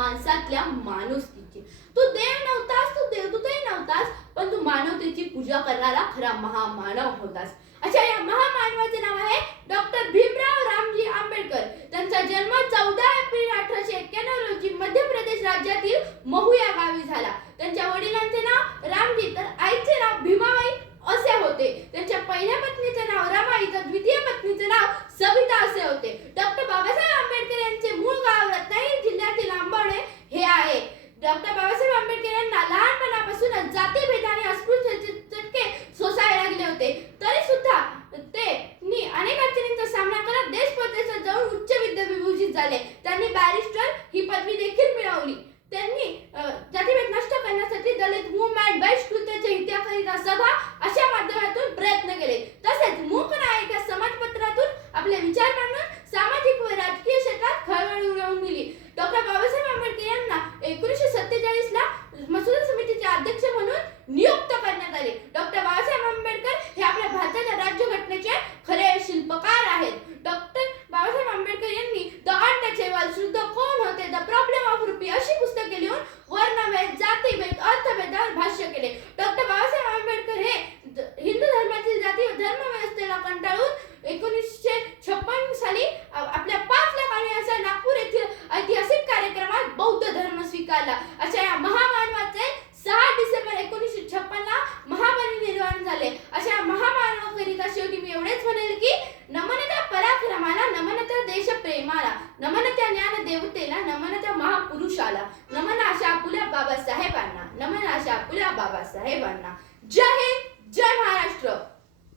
माणसातल्या माणुसकीची. तू देव नव्हतास तू देवदूतही नव्हतास पण तू मानवतेची पूजा करणारा खरा महामानव होतास. अच्छा या महामानवाचे नाव आहे डॉक्टर भीमराव रामजी आंबेडकर. त्यांचा जन्म चौदा एप्रिल अठराशे एक्क्याण्णव रोजी मध्य प्रदेश राज्यातील महू या negativo. साली आपल्या पाच लाख आणि नागपूर येथील ऐतिहासिक कार्यक्रमात बौद्ध धर्म स्वीकारला. अशा या महामानवाचे सहा डिसेंबर एकोणीसशे छप्पन ला महामानव निर्माण झाले. अशा या महामानवाकरिता शेवटी मी एवढेच म्हणेल की नमन पराक्रमाला नमनता त्या देशप्रेमाला नमनता ज्ञान देवतेला नमन त्या महापुरुषाला नमन अशा आपुल्या बाबासाहेबांना नमन अशा आपुल्या बाबासाहेबांना. जय हिंद जय महाराष्ट्र.